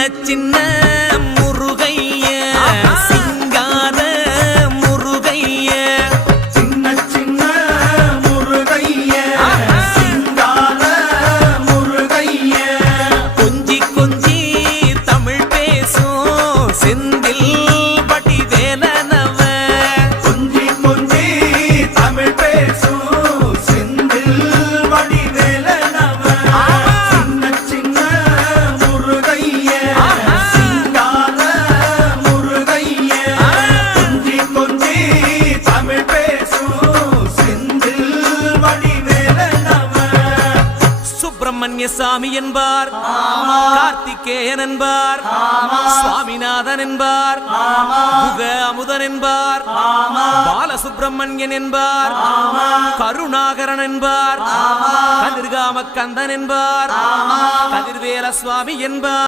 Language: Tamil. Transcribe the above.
சின்ன முருகைய சிங்கார முருகைய சின்ன சின்ன முருகைய சிங்கார முருகைய கொஞ்சி கொஞ்சி தமிழ் பேசும் செந்தில் வடிவேலனவ கொஞ்சி கொஞ்சி தமிழ் பேசும் செந்தில் வடிவேலனவ சின்ன சின்ன முருகைய சிங்கார முருகைய கொஞ்சி கொஞ்சி தமிழ் பேசும் செந்தில் வடிவேலனவ சுப்பிரமணிய சாமி என்பார், கார்த்திகேயன் என்பார், சுவாமிநாதன் என்பார், முக அமுதன் என்பார், பாலசுப்பிரமணியன் என்பார், கருணாகரன் என்பார், கதிர்காம கந்தன் என்பார், கதிர்வேல சுவாமி என்பார்.